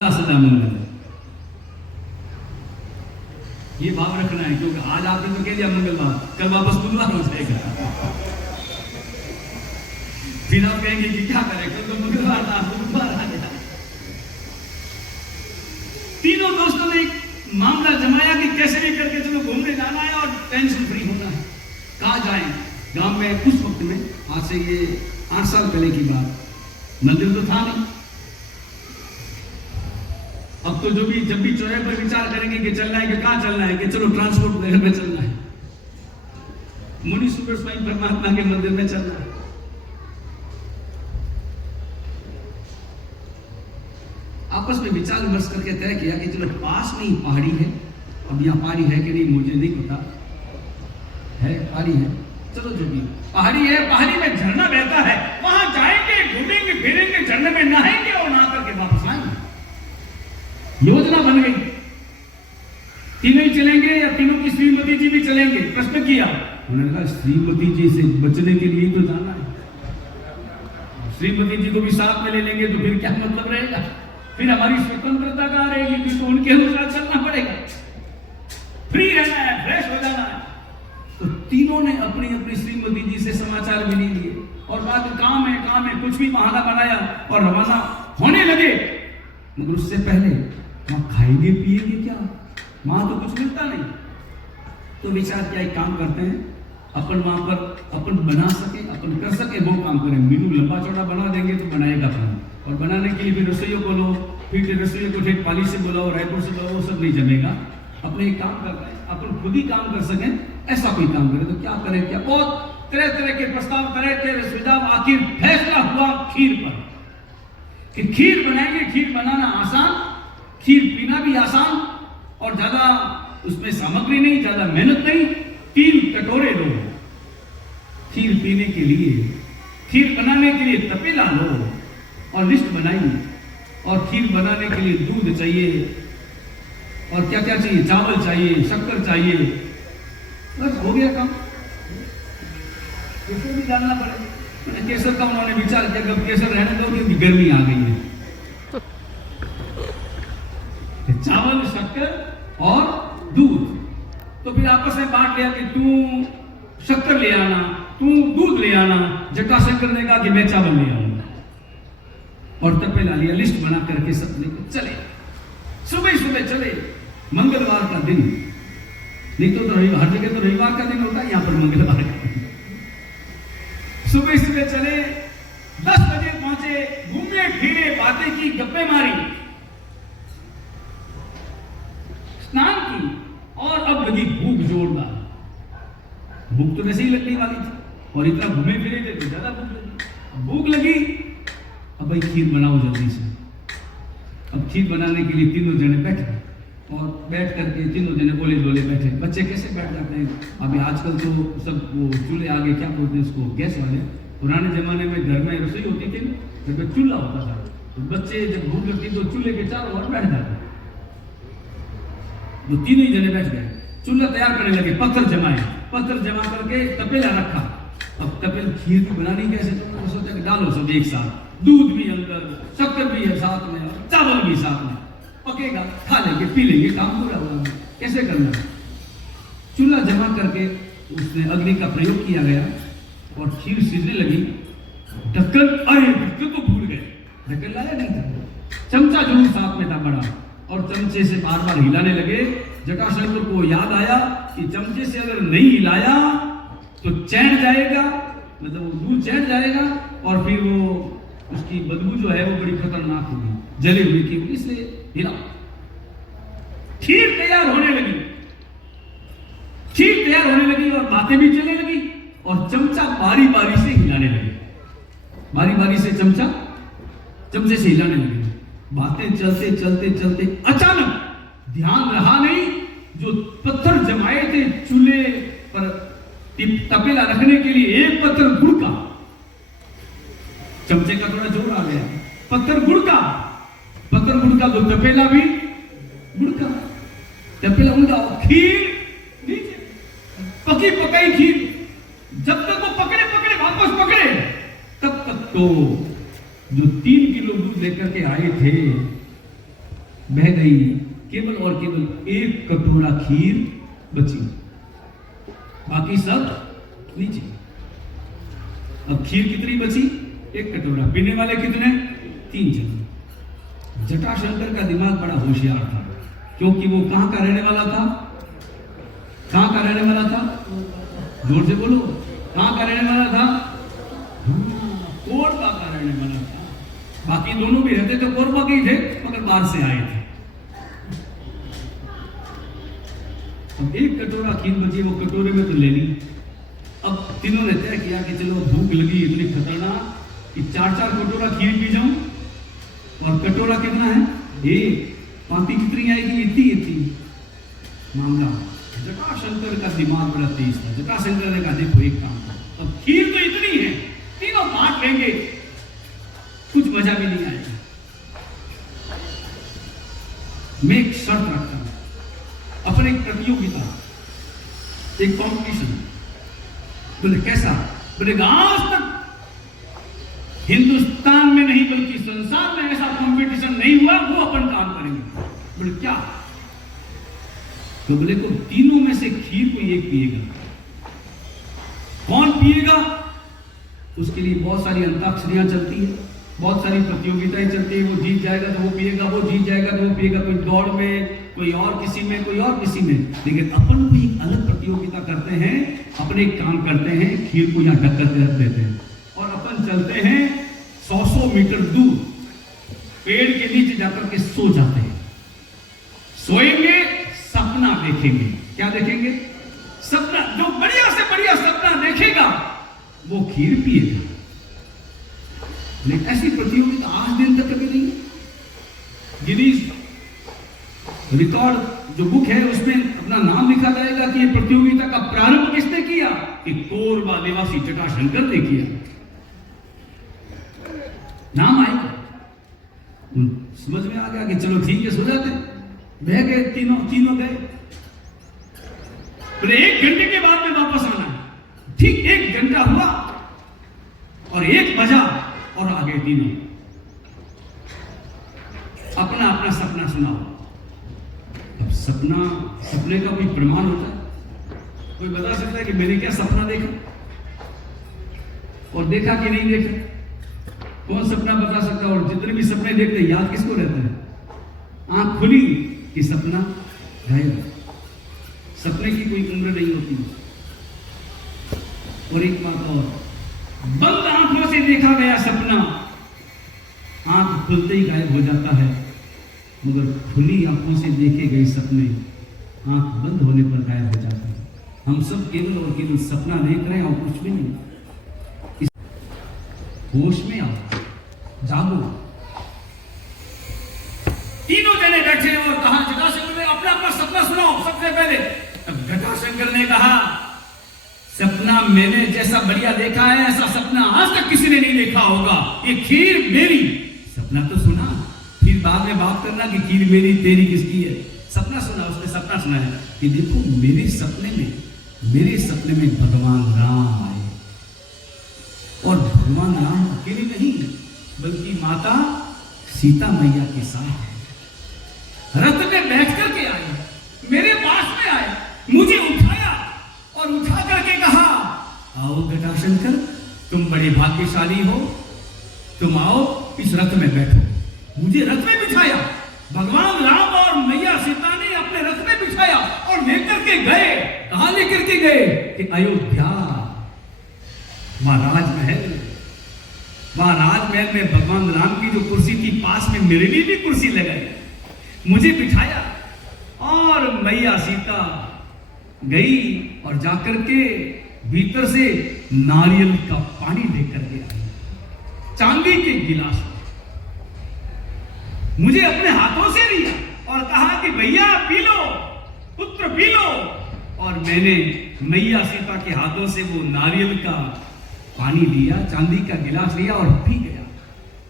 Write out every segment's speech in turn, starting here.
सदा मंगल। ये भाव रखना है, क्योंकि आज आपने तो कह दिया मंगलवार, कल वापस बुधवार हो जाएगा। फिर आप कहेंगे कि क्या करें, कल तो मंगलवार था, बुधवार आ गया। तीनों दोस्तों ने एक मामला जमाया कि कैसे भी करके चलो घूमने जाना है और टेंशन फ्री होना है। कहाँ जाएं? गांव में उस वक्त में, आज से ये 8 साल पहले की बात, मंदिर तो था नहीं। अब तो जब भी चौराहे पर विचार करेंगे कि चलना है, कि कहां चलना है, कि चलो ट्रांसपोर्ट नगर में चलना है, मुनि सुंदर स्वामी परमात्मा के मंदिर में चलना है। आपस में विचार विमर्श करके तय किया कि चलो पास में ही पहाड़ी है। अब यहाँ पहाड़ी है कि नहीं मुझे नहीं पता, है पहाड़ी है, चलो जो भी पहाड़ी है, पहाड़ी में झरना बहता है, वहां जाएंगे, घूमेंगे फिरेंगे, झरने में नहाएंगे और नहा करके वापस आएंगे। योजना बन गई। तीनों ही चलेंगे या तीनों की श्रीमती जी भी चलेंगे? प्रश्न किया। उन्होंने कहा श्रीमती जी से बचने के लिए तो जाना है, श्रीमती जी को भी साथ में ले लेंगे तो फिर क्या मतलब रहेगा, फिर हमारी स्वतंत्रता कहां रहेगी, फिर तो उनके अनुसार चलना पड़ेगा, फ्री रहना है, फ्रेश हो जाना है। तो तीनों ने अपनी अपनी श्रीमती जी से समाचार भी नहीं लिए और बात काम है कुछ भी बहाना बनाया और रवाना होने लगे। मगर उससे पहले वहां खाएंगे पिएंगे क्या, वहां तो कुछ मिलता नहीं। तो विचार क्या, एक काम करते हैं, अपन वहां पर अपन बना सके, अपन कर सके वो काम करें। मीनू लंबा चौड़ा बना देंगे तो बनाएगा अपन, और बनाने के लिए भी रसोइयों को लो, फिर रसोइयों को फिर पाली से बुलाओ, रायपुर से बुलाओ, वो सब नहीं जमेगा। अपने एक काम करते हैं, अपन खुद ही काम कर सकें, ऐसा कोई काम करें। तो क्या करें, क्या बहुत तरह तरह के प्रस्ताव, तरह के सुझाव, आखिर फैसला हुआ खीर पर कि खीर बनाएंगे। खीर बनाना आसान, खीर पीना भी आसान, और ज्यादा उसमें सामग्री नहीं, ज्यादा मेहनत नहीं। 3 कटोरे लो खीर पीने के लिए, खीर बनाने के लिए तपेला लो, और लिस्ट बनाई। और खीर बनाने के लिए दूध चाहिए, और क्या क्या चाहिए, चावल चाहिए, शक्कर चाहिए, बस हो गया काम। केसर भी डालना पड़ेगा। केसर का उन्होंने विचार किया, कब केसर रहने दो क्योंकि गर्मी आ गई है। चावल, शक्कर और दूध, तो फिर आपस में बांट लिया कि तू शक्कर ले आना, तू दूध ले आना। जटाशंकर ने कहा कि मैं चावल ले आऊंगा, और तपेला लिया, लिस्ट बना करके सब लेकर चले। सुबह सुबह चले, मंगलवार का दिन, नहीं तो रविवार, हर जगह तो रविवार का दिन होता है, यहां पर मंगलवार का दिन। सुबह सुबह चले, 10 बजे पहुंचे, घूमे फिरे, बातें की, गप्पे मारी, स्नान की, और अब लगी भूख जोरदार। भूख तो वैसे ही लगने वाली थी, और इतना घूमे फिरे थे तो ज्यादा भूख लगी। अब भाई खीर बनाओ जल्दी से। अब खीर बनाने के लिए तीनों जने बैठे, और बैठ करके तीनों जने बोले डोले बैठे। बच्चे कैसे बैठ जाते हैं, अभी आजकल तो सब वो चूल्हे आगे, क्या बोलते हैं उसको, गैस वाले। पुराने जमाने में घर में रसोई होती थी, घर में चूल्हा होता था, तो बच्चे जब भूख लगती तो चूल्हे के चारों ओर बैठ जाते। तो तीनों ही जने बैठ गए, चूल्हा तैयार करने लगे, पत्थर जमाए, पत्थर जमा करके तपेला रखा। अब तपेला खीर भी बनानी कैसे, तो सोचा कि डालो सब एक साथ, दूध भी अंदर, शक्कर भी है साथ में, चावल भी साथ में, पकेगा, खा लेंगे, पी लेंगे, काम पूरा हुआ। कैसे करना, चूल्हा जमा करके उसने अग्नि का प्रयोग किया गया, और खीर सिजने लगी। ढक्कन, अरे ढक्कन तो भूल गए, ढक्कन लाया नहीं था, चमचा जरूर साथ में था बड़ा, और चमचे से बार बार हिलाने लगे। जटाशंकर को याद आया कि चमचे से अगर नहीं हिलाया तो चैन जाएगा, मतलब वो दूध चैन जाएगा, और फिर वो उसकी बदबू जो है वो बड़ी खतरनाक होगी, जले हुए की, इसलिए हिला। खीर तैयार होने लगी, खीर तैयार होने लगी, और बातें भी चलने लगी, और चमचा बारी बारी से हिलाने लगे, बारी बारी से चमचे से हिलाने लगे। बातें चलते चलते चलते अचानक ध्यान रहा नहीं, जो पत्थर जमाए थे चूल्हे पर तपेला रखने के लिए, एक पत्थर गुड़का, चमचे का थोड़ा जोर आ गया, पत्थर गुड़का तो तपेला भी गुड़का, तपेला उनका, खीर नीचे, पकी पकाई खीर। जब तक वो पकड़े वापस पकड़े, तब तक तो जो 3 किलो दूध लेकर के आए थे बह गई, केवल और केवल एक कटोरा खीर बची, बाकी सब नीचे। अब खीर कितनी बची? एक कटोरा। पीने वाले कितने? 3 जन। जटाशंकर का दिमाग बड़ा होशियार था, क्योंकि वो कहां का रहने वाला था? कहां का रहने वाला था? जोर से बोलो, कहां का रहने वाला था? कोरबा का रहने वाला था। बाकी दोनों भी रहते तो कोरबा के ही थे, मगर बाहर से आए थे। अब एक कटोरा खीर बची, वो कटोरे में तो ले ली। अब तीनों ने तय किया कि चलो भूख लगी इतनी खतरनाक कि 4-4 कटोरा खीर पी जाऊं। और कटोरा कितना है? एक। पापी कितनी आएगी? इतनी। मामला जटाशंकर का दिमाग बड़ा तेज था। जटाशंकर ने कहा देखो एक काम करो, अब खीर तो इतनी है, तीनों बांट लेंगे, कुछ मजा भी नहीं आएगा। मैं एक शर्त रखता हूं, अपन एक प्रतियोगिता, एक कॉम्पिटिशन। बोले कैसा? बोले आज तक हिंदुस्तान में नहीं बल्कि संसार में ऐसा कंपटीशन नहीं हुआ, वो अपन काम करेंगे। बोले क्या? तो बोले को तीनों में से खीर कोई एक पिएगा। कौन पिएगा? उसके लिए बहुत सारी अंताक्षरियां चलती है, बहुत सारी प्रतियोगिताएं चलती है। वो जीत जाएगा तो वो पिएगा, वो जीत जाएगा तो वो पिएगा। कोई दौड़ में, कोई और किसी में, कोई और किसी में। लेकिन अपन कोई एक अलग प्रतियोगिता करते हैं, अपने एक काम करते हैं, खीर को यहां ढक करके रख देते हैं और अपन चलते हैं 100 मीटर दूर, पेड़ के नीचे जाकर के सो जाते हैं। सोएंगे, सपना देखेंगे। क्या देखेंगे? सपना। जो बढ़िया से बढ़िया सपना देखेगा वो खीर पिएगा। लेकिन ऐसी प्रतियोगिता आज दिन तक कभी नहीं। गिनीज रिकॉर्ड जो बुक है उसमें अपना नाम लिखा जाएगा कि ये प्रतियोगिता का प्रारंभ किसने किया? कि कोरबा निवासी जटाशंकर ने किया। नाम आएगा, समझ में आ गया कि चलो ठीक है, सो जाते। बह गए तीनों गए। फिर 1 घंटे के बाद में वापस आना है। ठीक 1 घंटा हुआ और 1 बजा और आ गए तीनों। अपना अपना सपना सुनाओ। अब सपने का कोई प्रमाण होता है? कोई बता सकता है कि मैंने क्या सपना देखा और देखा कि नहीं देखा? कौन सपना बता सकता है? और जितने भी सपने देखते याद किसको रहता है? आंख खुली कि सपना गायब। सपने की कोई उम्र नहीं होती। और एक बात और, बंद आंखों से देखा गया सपना आंख खुलते ही गायब हो जाता है, मगर खुली आंखों से देखे गए सपने आंख बंद होने पर गायब हो जाते हैं। हम सब केवल और केवल सपना देख रहे हैं और कुछ भी नहीं। होश में आओ, जागो। तीनों जने बैठे और कहा जटाशंकर ने अपना अपना सपना सुनाओ सबसे पहले। अब जटाशंकर ने कहा सपना मैंने जैसा बढ़िया देखा है ऐसा सपना आज तक किसी ने नहीं देखा होगा। ये खीर मेरी। सपना तो सुना, फिर बाद में बात करना कि खीर मेरी तेरी किसकी है। सपना सुना। उसने सपना सुना है कि देखो मेरे सपने में भगवान राम आए और भगवान राम अकेले नहीं बल्कि माता सीता मैया के साथ रथ में बैठ करके आए, मेरे पास में आए, मुझे उठाया और उठा करके कहा आओ जटाशंकर, तुम बड़े भाग्यशाली हो, तुम आओ इस रथ में बैठो। मुझे रथ में बिठाया। भगवान राम और मैया सीता ने अपने रथ में बिठाया और लेकर के गए। कहां लेकर के गए? कि अयोध्या। वहां राजमहल में भगवान राम की जो कुर्सी थी पास में मेरे लिए भी कुर्सी लगाई, मुझे बिठाया और मैया सीता गई और जाकर के भीतर से नारियल का पानी लेकर के आई, चांदी के गिलास में। मुझे अपने हाथों से लिया और कहा कि भैया पी लो, पुत्र पी लो। और मैंने मैया सीता के हाथों से वो नारियल का पानी लिया, चांदी का गिलास लिया और पी गया।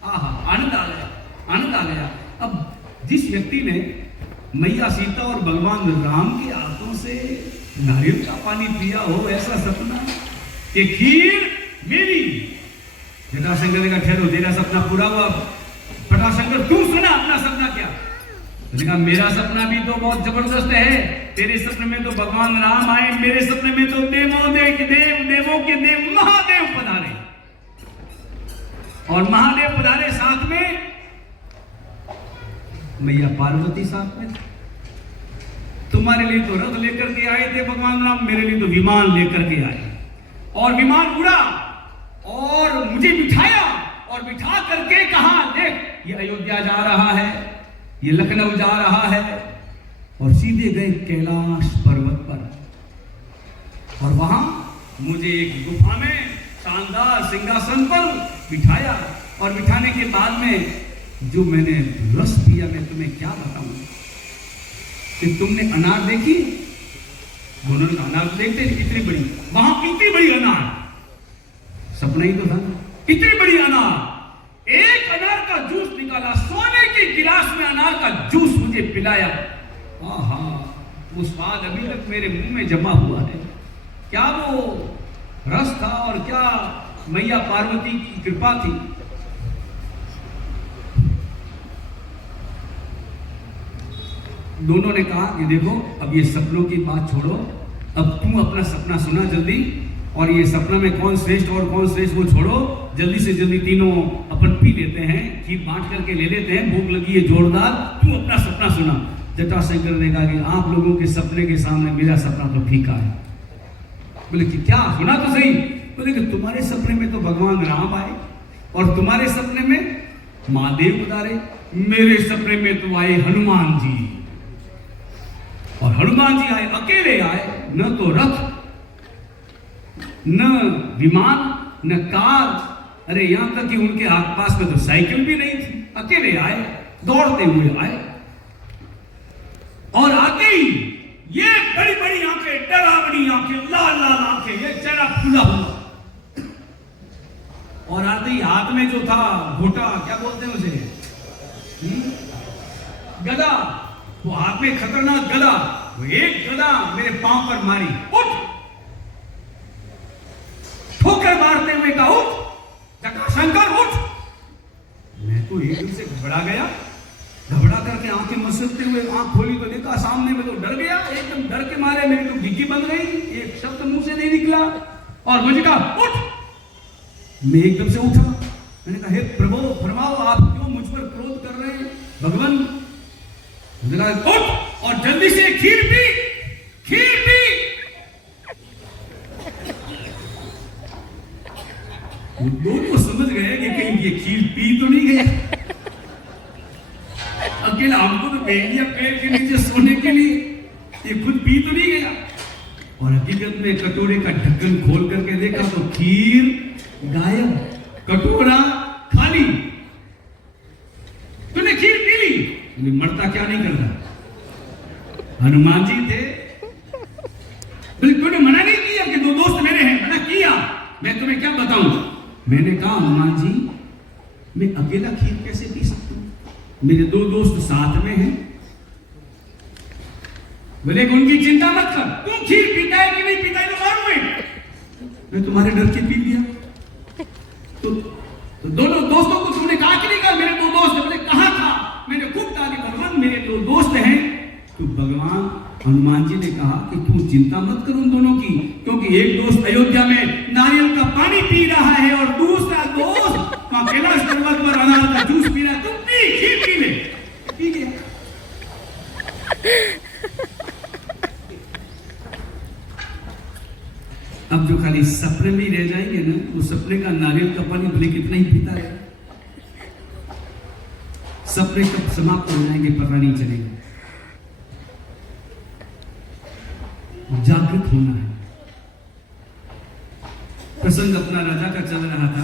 आहा, आनंद आ गया, आनंद आ गया। अब जिस व्यक्ति ने मैया सीता और भगवान राम के हाथों से नारियल का पानी पिया हो, ऐसा सपना कि खीर मेरी। जटाशंकर ने कहा ठहरो, तेरा सपना पूरा हुआ। जटाशंकर तू सुना अपना सपना क्या? उसने कहा मेरा सपना भी तो बहुत जबरदस्त है, तेरे सपने में तो भगवान राम आए, मेरे सपने में तो देवों के देव महादेव पधारे, और महादेव पधारे साथ में मैया पार्वती साथ में। तुम्हारे लिए तो रथ लेकर के आए थे भगवान राम, मेरे लिए तो विमान लेकर के आए, और विमान उड़ा और मुझे बिठाया, और बिठा करके कहा देख ये अयोध्या जा रहा है, ये लखनऊ जा रहा है, और सीधे गए कैलाश पर्वत पर, और वहां मुझे एक गुफा में शानदार सिंहासन पर बिठाया, और बिठाने के बाद में जो मैंने रस पिया, मैं तुम्हें क्या बताऊं कि तुमने अनार देखी, दोनों अनार देखते कितनी बड़ी, वहां कितनी बड़ी अनार, सपना ही तो था, कितनी बड़ी अनार, एक अनार का जूस निकाला, सोने के गिलास में अनार का जूस मुझे पिलाया, आहा वो स्वाद अभी तक मेरे मुंह में जमा हुआ है। क्या वो रस था और क्या मैया पार्वती की कृपा थी। दोनों ने कहा कि देखो अब ये सपनों की बात छोड़ो, अब तुम अपना सपना सुना जल्दी, और ये सपना में कौन श्रेष्ठ और कौन श्रेष्ठ वो छोड़ो, जल्दी से जल्दी तीनों अपन पी लेते हैं, खीर बांट करके ले लेते हैं, भूख लगी है जोरदार, तुम अपना सपना सुना। जटाशंकर ने कहा कि आप लोगों के सपने के सामने मेरा सपना तो फीका है। बोले कि क्या, सुना तो सही। बोले कि तुम्हारे सपने में तो भगवान राम आए, और तुम्हारे सपने में महादेव उतारे, मेरे सपने में तो आए हनुमान जी, और हनुमान जी आए अकेले आए, न तो रथ न विमान न कार, अरे यहां तक कि उनके आसपास में तो साइकिल भी नहीं थी, अकेले आए, दौड़ते हुए आए, और आते ही ये बड़ी बड़ी आंखें, डरावनी आंखें, लाल लाल आंखें, ये चेहरा फूला हुआ, और आते ही हाथ में जो था घोटा, क्या बोलते हैं उसे, गदा, वो हाथ में खतरनाक गदा, वो एक गदा मेरे पांव पर मारी, उठ, ठोकर मारते हुए कहा उठ, जटाशंकर उठ। मैं तो एकदम से घबरा गया, घबरा करके आंखें मसलते हुए आंख खोली तो देखा सामने में, तो डर गया, एकदम डर के मारे मेरी तो गिग्गी बंद गई, एक शब्द मुंह से नहीं निकला, और मुझे कहा उठ। मैं एकदम से उठा, मैंने कहा हे प्रभु फरमाओ, आप क्यों मुझ पर क्रोध कर रहे हैं भगवान। उठ और जल्दी से खीर पी, खीर पी। दोनों समझ गए कि कहीं ये खीर पी तो नहीं गया, अकेला हमको तो भेज दिया पेड़ के नीचे सोने के लिए, ये खुद पी तो नहीं गया। और हकीकत में कटोरे का ढक्कन खोल करके देखा तो खीर गायब, कटोरा खाली। तूने खीर पी ली, मरता क्या नहीं करता। हनुमान जी थे, तूने मना नहीं किया कि दो दोस्त मेरे हैं, मना किया, मैं तुम्हें क्या बताऊं। मैंने कहा हनुमान जी मैं अकेला खीर कैसे पी सकता हूं, मेरे दो दोस्त साथ में हैं। बोले उनकी चिंता मत कर, तुम खीर पीता है कि नहीं पीता है तो मालूम है, मैं तुम्हारे डर के पी लिया। तो दोनों दोस्तों को तुमने कहा कि नहीं कहा मेरे दो दोस्त हैं। बोले कहा था, मैंने खूब कहा कि भगवान मेरे दो दोस्त हैं। तो भगवान हनुमान जी ने कहा कि तू चिंता मत कर उन दोनों की, क्योंकि एक दोस्त अयोध्या में नारियल का पानी पी रहा है और दूसरा दोस्त कैलाश पर्वत पर अनार का जूस पी रहा है। तुम पी, खीर पी ले। ठीक है, अब जो खाली सपने में ही रह जाएंगे ना, वो सपने का नारियल का पानी भले कितना ही पीता है, सपने कब समाप्त हो जाएंगे पता नहीं चलेगा। जागृत होना है। प्रसंग अपना राजा का चल रहा था।